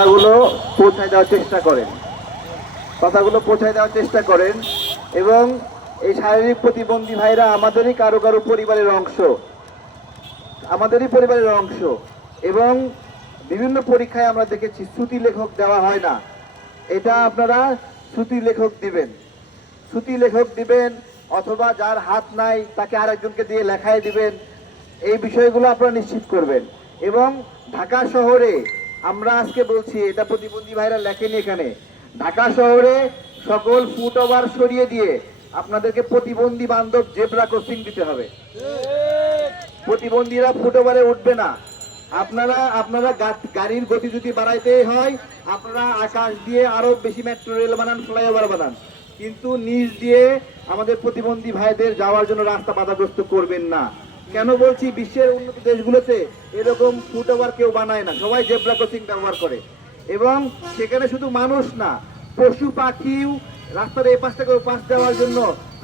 কথাগুলো পৌঁছায় দেওয়ার চেষ্টা করেন, কথাগুলো পৌঁছায় দেওয়ার চেষ্টা করেন। এবং এই শারীরিক প্রতিবন্ধী ভাইরা আমাদেরই কারো কারো পরিবারের অংশ, আমাদেরই পরিবারের অংশ। এবং বিভিন্ন পরীক্ষায় আমরা দেখেছি শ্রুতি লেখক দেওয়া হয় না, এটা আপনারা শ্রুতি লেখক দিবেন, শ্রুতি লেখক দিবেন, অথবা যার হাত নাই তাকে আরেকজনকে দিয়ে লেখায় দিবেন। এই বিষয়গুলো আপনারা নিশ্চিত করবেন। এবং ঢাকা শহরে আমরা আজকে বলছি, এটা প্রতিবন্ধী ভাইরা লেখেনি এখানে, ঢাকা শহরে সকল ফুট ওভার সরিয়ে দিয়ে আপনাদেরকে প্রতিবন্ধী বান্ধব জেব্রা ক্রসিং দিতে হবে। প্রতিবন্ধীরা ফুট ওভারে উঠবে না। আপনারা আপনারা গাড়ির গতি যদি বাড়াইতে হয়, আপনারা আকাশ দিয়ে আরো বেশি মেট্রো রেল বানান, ফ্লাইওভার বানান, কিন্তু নিচ দিয়ে আমাদের প্রতিবন্ধী ভাইদের যাওয়ার জন্য রাস্তা বাধাগ্রস্ত করবেন না। কেন বলছি, বিশ্বের উন্নত দেশগুলোতে এরকম ফুট ওভার কেউ বানায় না, সবাই জেব্রা ক্রসিং ব্যবহার করে। এবং সেখানে শুধু মানুষ না, পশু পাখিও রাস্তার এই পাশ থেকে ওই পাশ যাওয়ার জন্য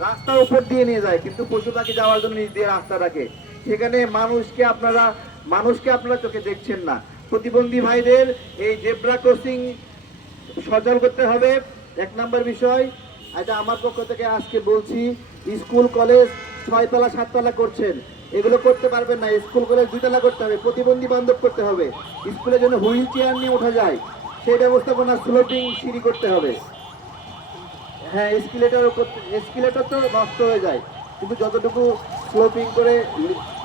রাস্তার উপর দিয়ে নিয়ে যায়, কিন্তু পশু পাখি যাওয়ার জন্য নিচ দিয়ে রাস্তা রাখে। সেখানে মানুষকে আপনারা চোখে দেখছেন না। প্রতিবন্ধী ভাইদের এই জেব্রা ক্রসিং সচল করতে হবে, এক নম্বর বিষয়। আচ্ছা, আমার পক্ষ থেকে আজকে বলছি, স্কুল কলেজ 6 তলা 7 তলা করছেন, এগুলো করতে পারবেন না। স্কুল কলেজ 2 তলা করতে হবে, প্রতিবন্ধী বান্ধব করতে হবে। স্কুলের জন্য হুইল চেয়ার নিয়ে ওঠা যায় সেই ব্যবস্থাপনা, স্লোপিং সিঁড়ি করতে হবে। হ্যাঁ, এসকেলেটর তো নষ্ট হয়ে যায়, কিন্তু যতটুকু স্লোপিং করে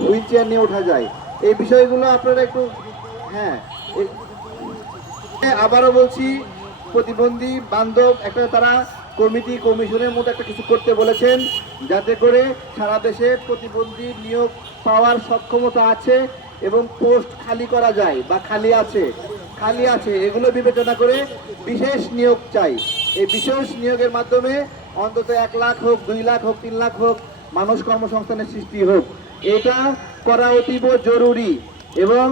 হুইল চেয়ার নিয়ে ওঠা যায়, এই বিষয়গুলো আপনারা একটু, হ্যাঁ। আবারও বলছি, প্রতিবন্ধী বান্ধব একটা তারা কমিশনের মতো একটা কিছু করতে বলেছেন, যাতে করে সারা দেশে প্রতিবন্ধী নিয়োগ পাওয়ার সক্ষমতা আছে এবং পোস্ট খালি করা যায় বা খালি আছে এগুলো বিবেচনা করে বিশেষ নিয়োগ চাই। এই বিশেষ নিয়োগের মাধ্যমে অন্তত 1 লাখ হোক, 2 লাখ হোক, 3 লাখ হোক মানুষ কর্মসংস্থানের সৃষ্টি হোক, এটা করা অতীব জরুরি। এবং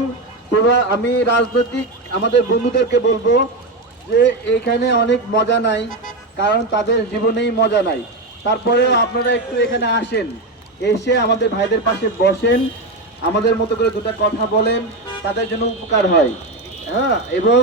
আমি রাজনৈতিক আমাদের বন্ধুদেরকে বলবো যে এখানে অনেক মজা নাই, কারণ তাদের জীবনেই মজা নাই। তারপরেও আপনারা একটু এখানে আসেন, এসে আমাদের ভাইদের পাশে বসেন, আমাদের মতো করে 2টা কথা বলেন, তাদের জন্য উপকার হয়। হ্যাঁ, এবং